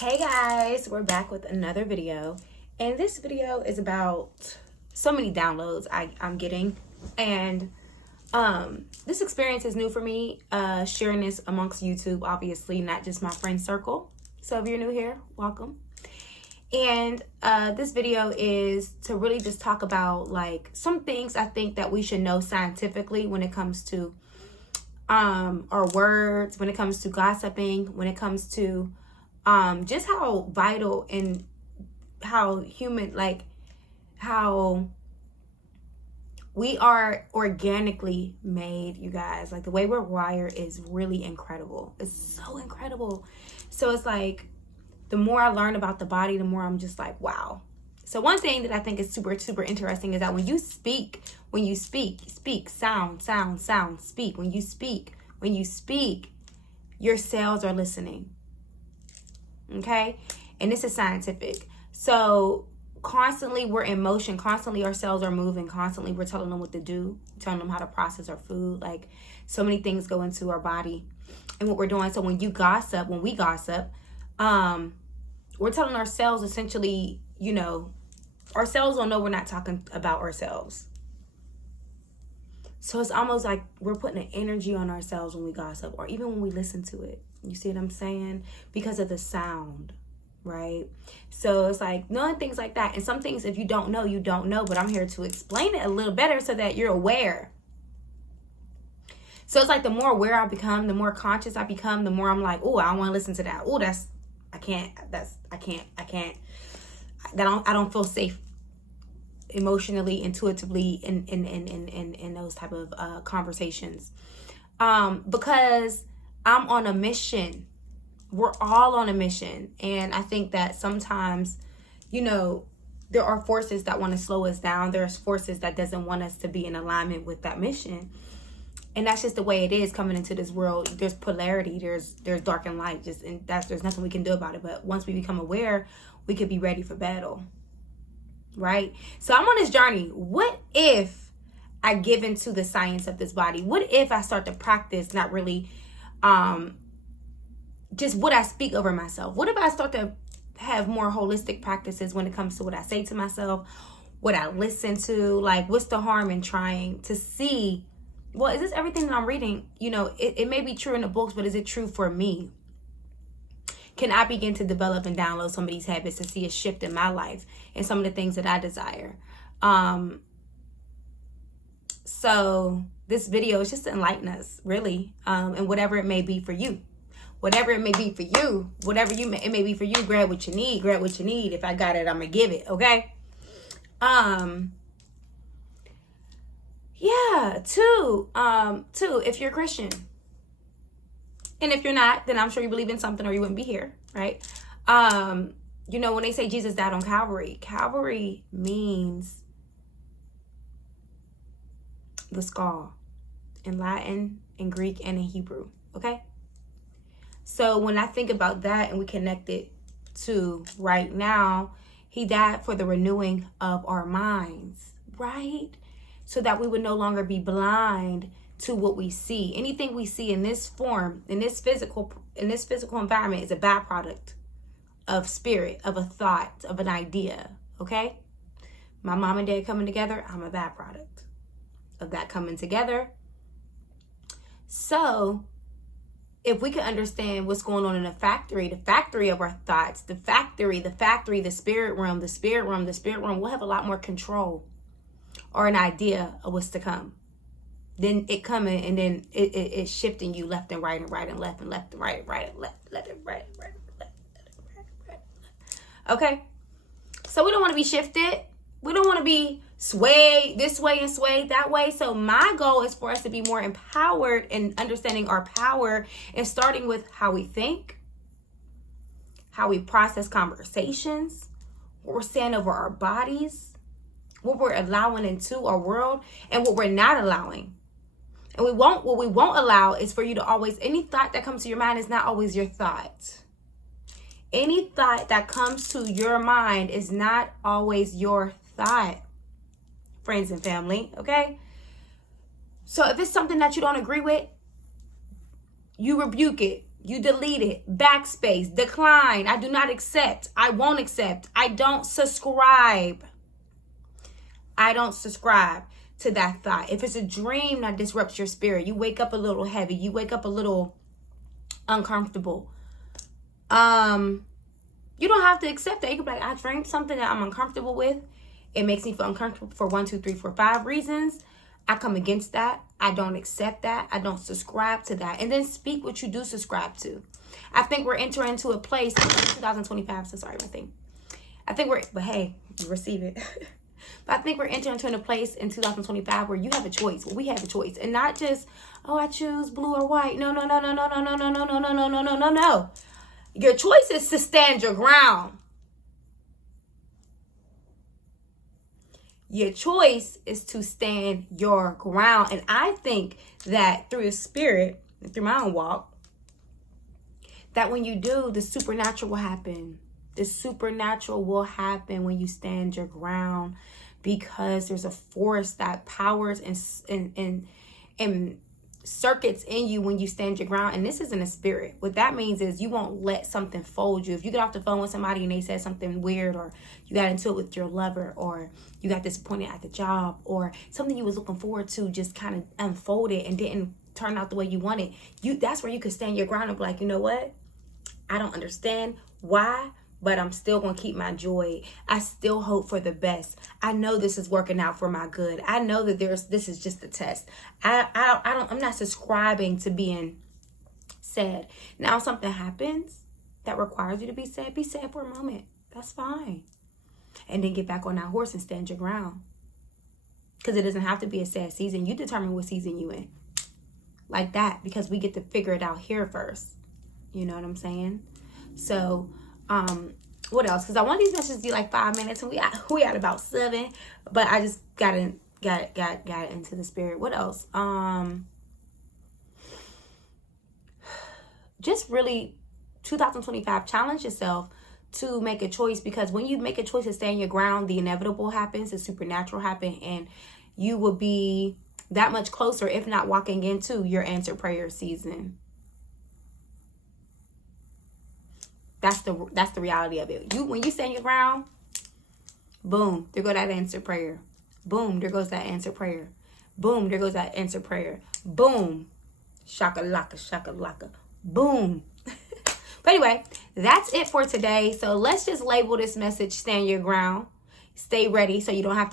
Hey guys, we're back with another video, and this video is about so many downloads I'm getting, and this experience is new for me, sharing this amongst YouTube, obviously not just my friend circle. So if you're new here, welcome. And this video is to really just talk about like some things I think that we should know scientifically when it comes to our words, when it comes to gossiping, when it comes to just how vital and how human, like how we are organically made, you guys. Like the way we're wired is really incredible. It's so incredible. So it's like the more I learn about the body, the more I'm just like, wow. So one thing that I think is super, super interesting is that when you speak, sound, speak. When you speak, your cells are listening. Okay, and this is scientific. So constantly we're in motion, constantly our cells are moving, constantly we're telling them what to do, telling them how to process our food. Like so many things go into our body and what we're doing. So when we gossip, we're telling our cells essentially, you know, our cells don't know we're not talking about ourselves. So it's almost like we're putting an energy on ourselves when we gossip, or even when we listen to it. You see what I'm saying? Because of the sound, right? So it's like knowing things like that. And some things, if you don't know, you don't know. But I'm here to explain it a little better so that you're aware. So it's like the more aware I become, the more conscious I become, the more I'm like, oh, I don't want to listen to that. Oh, I don't feel safe emotionally, intuitively in those type of conversations. Because I'm on a mission. We're all on a mission. And I think that sometimes, you know, there are forces that want to slow us down. There's forces that doesn't want us to be in alignment with that mission. And that's just the way it is coming into this world. There's polarity, there's dark and light, there's nothing we can do about it. But once we become aware, we could be ready for battle. Right? So I'm on this journey. What if I give into the science of this body? What if I start to practice not really just what I speak over myself? What if I start to have more holistic practices when it comes to what I say to myself, what I listen to? Like, what's the harm in trying to see, well, is this everything that I'm reading? You know, it may be true in the books, but is it true for me? Can I begin to develop and download some of these habits to see a shift in my life and some of the things that I desire? So this video is just to enlighten us, really, and whatever it may be for you. Whatever it may be for you, it may be for you, grab what you need, If I got it, I'm going to give it, okay? Yeah, two, if you're a Christian. And if you're not, then I'm sure you believe in something or you wouldn't be here, right? You know, when they say Jesus died on Calvary, Calvary means the skull in Latin, in Greek, and in Hebrew, okay? So when I think about that and we connect it to right now, he died for the renewing of our minds, right? So that we would no longer be blind to what we see. Anything we see in this form, in this physical environment is a byproduct of spirit, of a thought, of an idea, okay? My mom and dad coming together, I'm a byproduct of that coming together. So if we can understand what's going on in the factory of our thoughts, the spirit realm, we'll have a lot more control or an idea of what's to come. Then it coming, and then it's shifting you left and right and right and left and left and right, right and left, left and right, right, left, right. Okay? So we don't want to be shifted. We don't want to be swayed this way and swayed that way. So my goal is for us to be more empowered in understanding our power and starting with how we think, how we process conversations, what we're saying over our bodies, what we're allowing into our world, and what we're not allowing. And what we won't allow is for you to always, any thought that comes to your mind is not always your thought. Any thought that comes to your mind is not always your thought, friends and family, okay? So if it's something that you don't agree with, you rebuke it. You delete it. Backspace. Decline. I do not accept. I won't accept. I don't subscribe. I don't subscribe to that thought. If it's a dream that disrupts your spirit, you wake up a little heavy. You wake up a little uncomfortable. You don't have to accept that. You can be like, I dreamed something that I'm uncomfortable with. It makes me feel uncomfortable for 1, 2, 3, 4, 5 reasons. I come against that. I don't accept that. I don't subscribe to that. And then speak what you do subscribe to. I think we're entering into a place in 2025. So sorry, my thing. But hey, you receive it. But I think we're entering into a place in 2025 where you have a choice. Well, we have a choice. And not just, oh, I choose blue or white. No. Your choice is to stand your ground. Your choice is to stand your ground. And I think that through the spirit, through my own walk, that when you do, the supernatural will happen. The supernatural will happen when you stand your ground, because there's a force that powers and circuits in you when you stand your ground. And this is in the spirit. What that means is you won't let something fold you. If you get off the phone with somebody and they said something weird, or you got into it with your lover, or you got disappointed at the job, or something you was looking forward to just kind of unfolded and didn't turn out the way you wanted, that's where you can stand your ground and be like, you know what? I don't understand why, but I'm still going to keep my joy. I still hope for the best. I know this is working out for my good. I know that this is just a test. I'm not subscribing to being sad. Now, if something happens that requires you to be sad for a moment. That's fine. And then get back on that horse and stand your ground. Because it doesn't have to be a sad season. You determine what season you in. Like that. Because we get to figure it out here first. You know what I'm saying? So, what else? Because I want these messages to be like 5 minutes, and we at about 7. But I just got into the spirit. What else? Just really 2025, challenge yourself to make a choice, because when you make a choice to stand your ground, the inevitable happens, the supernatural happens, and you will be that much closer, if not walking into your answered prayer season. That's the reality of it. When you stand your ground, boom, there goes that answered prayer. Boom, there goes that answered prayer. Boom, there goes that answered prayer. Boom, shaka-laka, boom. But anyway, that's it for today. So let's just label this message, stand your ground. Stay ready so you don't have to